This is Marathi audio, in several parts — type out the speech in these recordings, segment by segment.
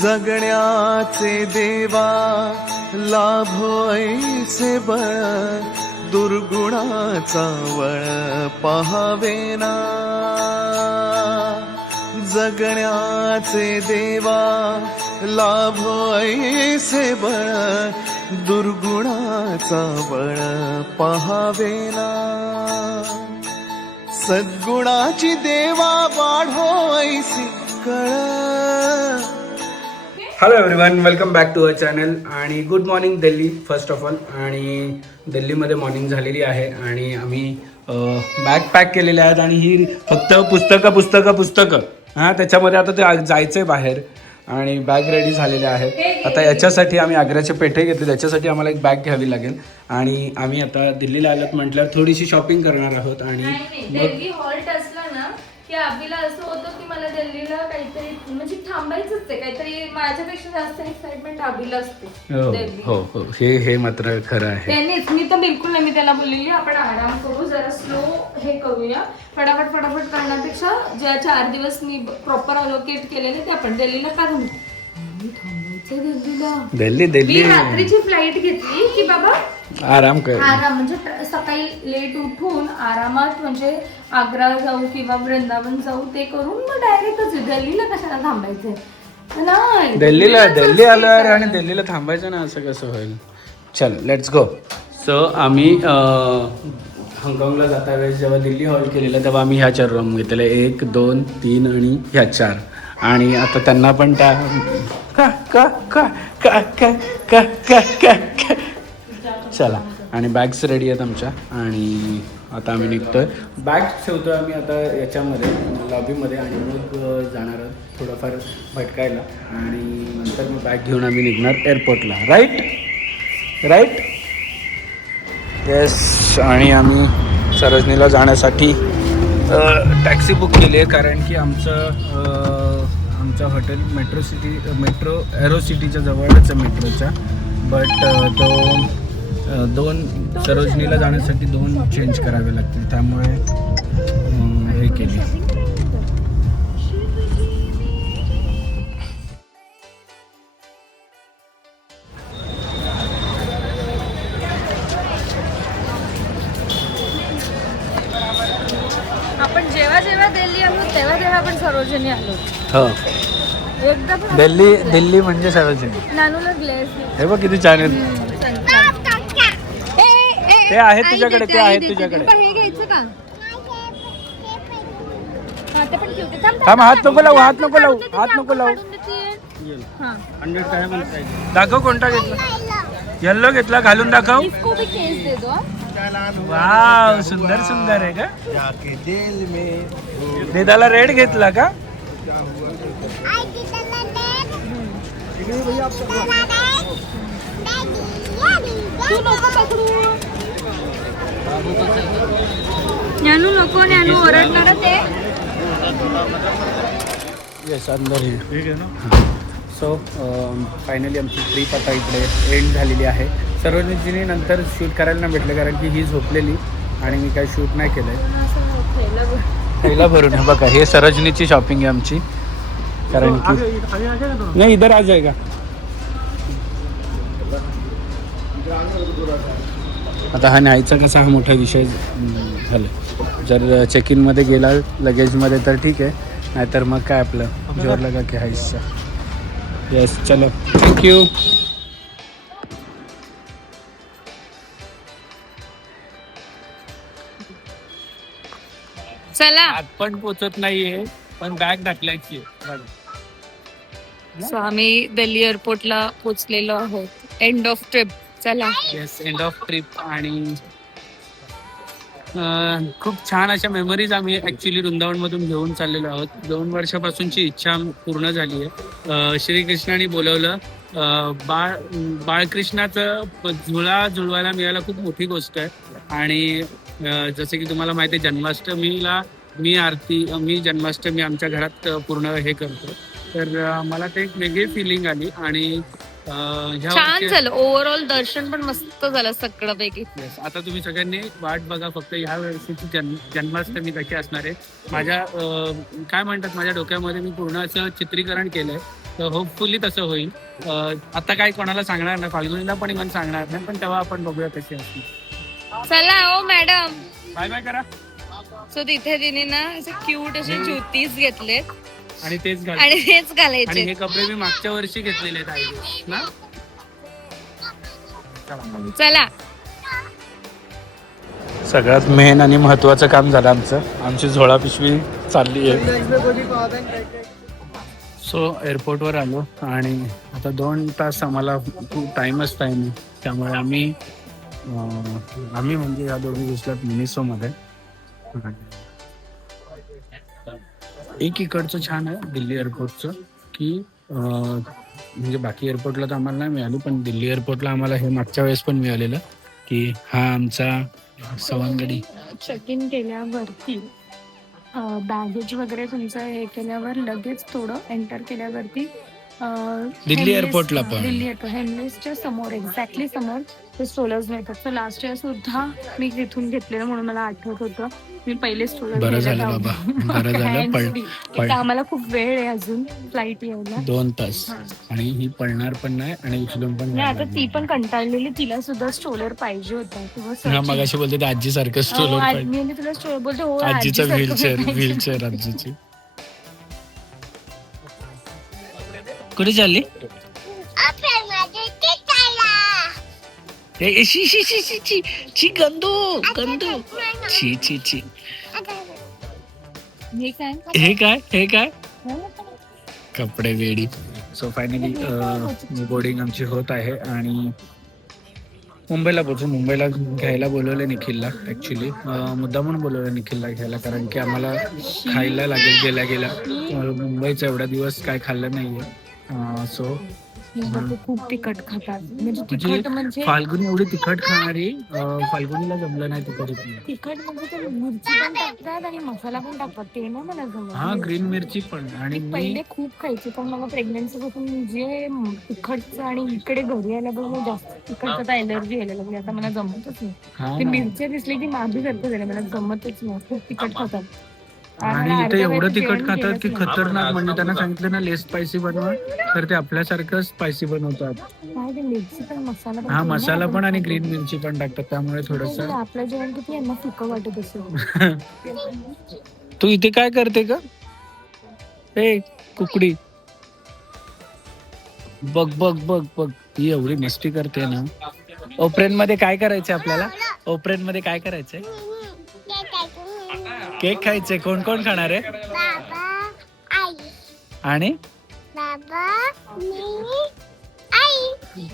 जगण्याचे देवा लाभो ऐसे बळ, दुर्गुणाचा वळ पहावेना. जगण्याचे देवा लाभो ऐसे बळ, दुर्गुणाचा बळ पहावेना. सद्गुणाची देवा वाढो ऐसी कळ. Hello everyone, welcome back to our channel. आणि good morning Delhi first of all. आणि दिल्लीमध्ये मॉर्निंग झालेली आहे आणि आम्ही बॅग पॅक केलेले आहेत आणि ही फक्त पुस्तकं हां त्याच्यामध्ये आता ते जायचं आहे बाहेर आणि बॅग रेडी झालेल्या आहेत. आता याच्यासाठी आम्ही आग्र्याचे पेठे घेतले, त्याच्यासाठी आम्हाला एक बॅग घ्यावी लागेल आणि आम्ही आता दिल्लीला आलोत म्हटल्यावर थोडीशी शॉपिंग करणार आहोत. आणि दिल्ली हॉल्ट असला ना की अभिला असं होतं की मला दिल्लीला काहीतरी म्हणजे थांबायचंच आहे, काहीतरी माझ्यापेक्षा जास्त एक्साइटमेंट अभिला असते. हो हो हे मात्र खरं आहे. त्यांनीच मी तर बिलकुल नाही, मी त्याला बोललेली आपण आराम करू, जरा स्लो हे करूया, फटाफट करण्यापेक्षा ज्या 4 दिवस मी प्रॉपर अलोकेट केलेले ते आपण दिल्लीला का दिल्ली रात्रीची फ्लाईट घेतली की बाबा आराम कर, आराम म्हणजे सकाळी लेट उठून आरामात म्हणजे आग्रा जाऊ किंवा वृंदावन जाऊ ते करून मग डायरेक्टच दिल्लीला कशाला थांबायचंय. नाही दिल्ली आल्यावर आणि दिल्लीला थांबायचं ना, असं कसं होईल. चल लेट्स गो. सो आम्ही हाँगकाँगला जाता वेळेस जेव्हा दिल्ली हॉल केलेलं तेव्हा आम्ही ह्या 4 रूम घेतलेले, 1, 2, 3 आणि ह्या 4. आणि आता त्यांना पण त्या का का का का का का का का का चला. आणि बॅग्स रेडी आहेत आमच्या आणि आता आम्ही निघतोय. बॅग ठेवतोय आम्ही आता याच्यामध्ये लॉबीमध्ये आणि मग जाणार आहोत थोडंफार भटकायला आणि नंतर मग बॅग घेऊन आम्ही निघणार एअरपोर्टला. Right yes. आणि आम्ही सरोजनीला जाण्यासाठी टॅक्सी बुक केली आहे कारण की आमचं हॉटेल मेट्रो एरो सिटीच्या जवळच आहे मेट्रोच्या. बट तो 2 सरोजनीला जाण्यासाठी 2 चेंज करावे लागतील, त्यामुळे हे केली. आपण जेव्हा दिल्ली आलो तेव्हा आपण सरोजनी आलो. हो, एकदा पण दिल्ली म्हणजे सरोजनी. नानूला ग्लेस हे बघ किती छान आहे. ते आहे तुझ्याकडे, ते आहे तुझ्याकडे. हे घ्यायचं का? थांब, हात नको लावू. दाखव कोणता घेतला. येल्लो घेतला, घालून दाखव. वाव, सुंदर आहे का. देदाला रेड घेतला का. नको ओरडणार ते. येस, अंदर ही. सो फायनली आमची ट्रिप आता इकडे एंड झालेली आहे. सरोजनीजीने नंतर शूट करायला नाही भेटलं कारण की ही झोपलेली आणि मी काही शूट नाही केलं आहे. पहिला भरून आहे बघा, हे सरोजनीची शॉपिंग आहे आमची. कारण की नाही इधर आ जाएगा. आता हा न्यायचा कसा हा मोठा विषय झाला. जर चेक इनमध्ये गेला लगेजमध्ये तर ठीक आहे, नाहीतर मग काय आपलं जोर लगा की हा हिस्सा. येस, चलो, थँक्यू. चला, पण पोचत नाहीये पण बॅग टाकल्याची आहे. सो आम्ही दिल्ली एअरपोर्टला पोहोचलेलो आहोत. End of trip. चला. Yes, end of trip. आणि खूप छान अशा मेमरीज आम्ही ॲक्च्युली वृंदावनमधून घेऊन चाललेलो आहोत. 2 वर्षापासूनची इच्छा पूर्ण झाली आहे. श्रीकृष्णाने बोलवलं. बाळकृष्णाचं जुळवायला मिळायला खूप मोठी गोष्ट आहे. आणि जसं की तुम्हाला माहिती आहे, जन्माष्टमीला मी जन्माष्टमी आमच्या घरात पूर्ण हे करतो. तर मला ते एक वेगळी फिलिंग आली आणि छान झालं. ओव्हरऑल दर्शन पण मस्त झालं सगळ्यापैकी. आता तुम्ही सगळ्यांनी वाट बघा फक्त ह्या वर्षीची जन्माष्टमी कशी असणार आहे. माझ्या काय म्हणतात, माझ्या डोक्यामध्ये मी पूर्ण असं चित्रीकरण केलंय तर होपफुली तसं होईल. आता काय कोणाला सांगणार नाही, फाल्गुनीला पण इव्हन सांगणार नाही, पण तेव्हा आपण बघूया कशी असते. चला ओ मॅडम. बाय बाय करा. सो तिथे तिने ना असे क्यूट असे ज्योतीस घेतलेत आणि तेच घाल. आणि तेच आणि घालायचे. हे कपडे मी मागच्या वर्षी घेतलेले आहेत आई ना. चला. सगळ्यात मेन आणि महत्वाचं काम झालं आमचं. आमची झोळा पिशवी चालली आहे. सो एअरपोर्टवर आलो आणि आता 2 तास आम्हाला टाईमच टाईम आहे. त्यामुळे आम्ही म्हणजे या दोघी घुसल्यात मिनिसोमध्ये. एक इकडचं छान आहे दिल्ली एअरपोर्टचं की म्हणजे बाकी एअरपोर्टला तर आम्हाला नाही मिळाली, पण दिल्ली एअरपोर्टला आम्हाला हे मागच्या वेळेस पण मिळालेलं की हा आमचा सवंगडी. चेक इन केल्यावरती बॅगेज वगैरे तुमचं हे केल्यावर लगेच थोडं एंटर केल्यावरती दिल्ली एअरपोर्टला पण दिल्ली एअरपोर्ट हेमलेसच्या समोर एक्झॅक्टली समोर ते स्ट्रोलर्स मिळतात. तर लास्ट इयर सुद्धा मी तिथून घेतलेलं म्हणून मला आठवत होतं. मी पहिले स्ट्रोलर बरं झालं बाबा, बरं झालं. आम्हाला खूप वेळ आहे अजून फ्लाईट यायला 2 तास आणि ही पळणार पण नाही आणि उचलून पण नाही. आता ती पण कंटाळलेली, तिला सुद्धा स्ट्रोलर पाहिजे होता. मग अशी बोलते आजी सारखं स्ट्रोलर पाहिजे. मी तुला स्ट्रोलर बोलते हो आजीचा व्हीलचेअर आजीची. कुठे चालली? ची गंदू ची ची ची. हे काय कपडे वेडी. सो फायनली बोर्डिंग आमची होत आहे आणि मुंबईला पोहोचू. मुंबईला घ्यायला बोलवलं निखिलला. ऍक्च्युली मुद्दामून बोलवलं निखिलला घ्यायला, कारण की आम्हाला खायला लागेल गेल्या मुंबईचा एवढा दिवस काय खाल्लं नाहीये. सो खूप तिखट खातात. म्हणजे फाल्गुनी एवढी तिखट खाणारी, फाल्गुनीला जमलं नाही तिखट म्हणजे ते मिरची पण टाकतात आणि मसाला पण टाकतात. ते ना मला जमलं. हा ग्रीन मिरची पण. आणि पहिले खूप खायची, पण मला प्रेग्नन्सी पासून जे तिखटचं आणि इकडे घरी आल्यापासून जास्त तिखटचं एलर्जी यायला लागली. आता मला जमतच नाही. ते मिरच्या दिसली की माझी सारखं झालं, मला जमतच नाही. खूप तिखट खातात आणि इथे एवढं तिखट खातात की खतरनाक. म्हणजे त्यांना सांगितलं ना लेस स्पायसी बनवा, तर ते आपल्यासारखं स्पायसी बनवतात. मिरची पण हा मसाला पण आणि ग्रीन मिरची पण टाकतात, त्यामुळे थोडस आपलं जेवण किती यांना फिकं वाटत असेल. तू इथे काय करते का? ए कुकडी, बघ बघ बघ बघ, ही एवढी मस्ती करते ना. ओप्रेन मध्ये काय करायचंय आपल्याला? ओप्रेन मध्ये काय करायचंय? केक खायचंय. कोण कोण खाणार आहे? बाबा, आई आणि बाबा, मी, आई.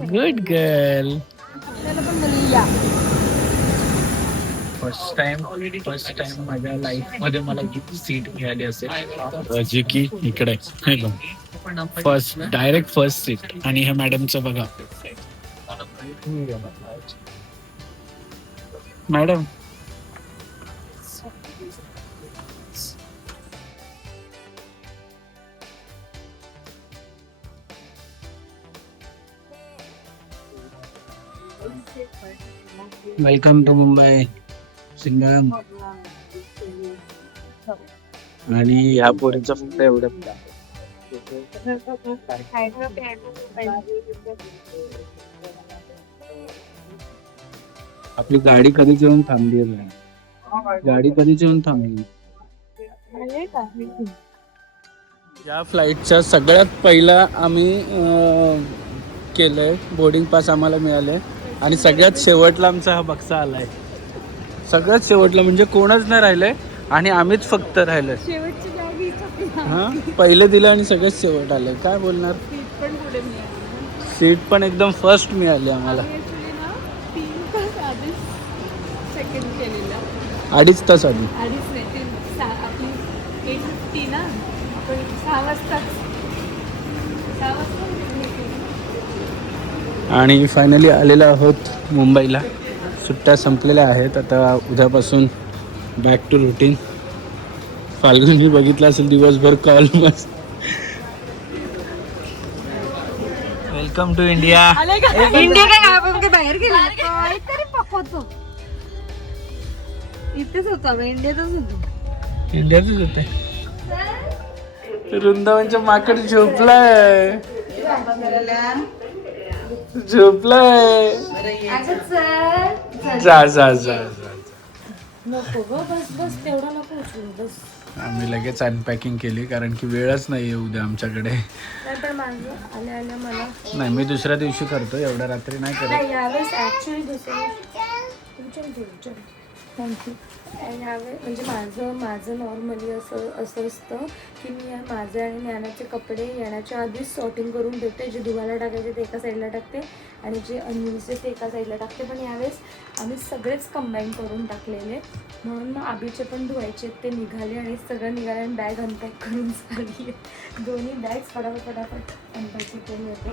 Good girl. फर्स्ट टाइम माझ्या लाईफ मध्ये मला सीट मिळाली असेल, जी की इकडे डायरेक्ट फर्स्ट सीट. आणि हे मॅडमचं बघा. Madam welcome to Mumbai Singham. आणि ह्या पोरीचं फक्त एवढं आपली गाडी कधीच येऊन थांबली नाही. गाडी कधीच येऊन थांबली. या फ्लाईटच्या सगळ्यात पहिला आम्ही केलंय बोर्डिंग पास आम्हाला मिळालंय आणि सगळ्यात शेवटला आमचा हा बक्सा आलाय. सगळ्यात शेवटला म्हणजे कोणच नाही राहिलंय आणि आम्हीच फक्त राहिलोय. हा पहिले दिलं आणि सगळ्यात शेवट आलंय. काय बोलणार. सीट पण एकदम फर्स्ट मिळाली आम्हाला. 2.5 तास आधी. आणि फायनली आलेलो आहोत मुंबईला. सुट्ट्या संपलेल्या आहेत. आता उद्यापासून बॅक टू रुटीन. फाल्गुनी बघितला असेल दिवसभर कॉल मस्त. Welcome to India. इंडिया काय आपण काय बाहेर गेलो काहीतरी पकवतो. इथेच होतो आम्ही, इंडियातच होतो. इंडियातच होते. वृंदावनच्या माकड झोपलाय. झोपलाय. जा जा जा जा. नको ग, बस बस तेवढा नको उचलू, बस. आम्ही लगेच अनपॅकिंग केली कारण की वेळच नाही आहे उद्या आमच्याकडे. नाही पण माझं आल्या आल्या मला नाही, मी दुसऱ्या दिवशी करतो, एवढ्या रात्री नाही करत. नाही यावेळेस ॲक्च्युली दुसरं थँक्यू. यावेळेस म्हणजे माझं नॉर्मली असं असतं की मी माझे आणि ज्ञानाचे कपडे येण्याच्या आधीच सॉर्टिंग करून ठेवते. जे धुवायला टाकायचे ते एका साईडला टाकते आणि जे अनयुजचे ते एका साईडला टाकते. पण यावेळेस आम्ही सगळेच कंबाईन करून टाकलेले, म्हणून मग आबीचे पण धुवायचे ते निघाले आणि सगळं निघाले आणि बॅग अनपॅक करून झाली. दोन्ही बॅग्स फटाफट अनपॅक करून येतो.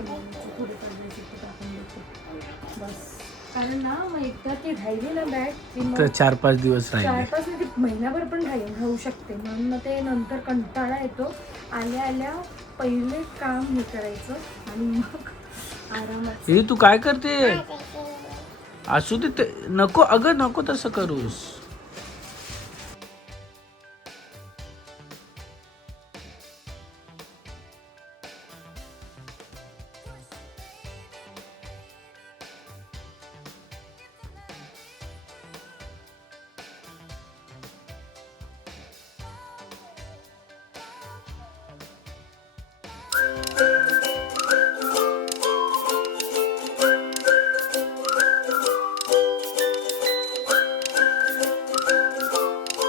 थोडी टाकून देतो बस. कारण ना मग एकदा ती राहिली ना बॅग की मग तर 4-5 दिवस राहिले. 4-5 नाही, ती महिनाभर पण राहू शकते. म्हणून मग ते नंतर कंटाळा येतो. आल्या आल्या पहिले काम हे करायचं आणि मग आरामात. हे तू काय करते? असू दे ते, नको अगं, नको तसं करूस.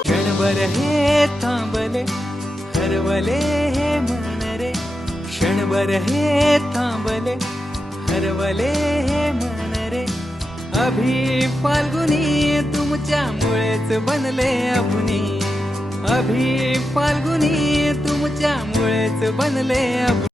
क्षणभर हे थांबले हरवले हे मन रे, क्षणभर हे थांबले हरवले हे मन रे. अभि फाल्गुनी तुमच्यामुळेच बनले अभुनी, अभि फाल्गुनी तुमच्यामुळेच बनले अभुनी.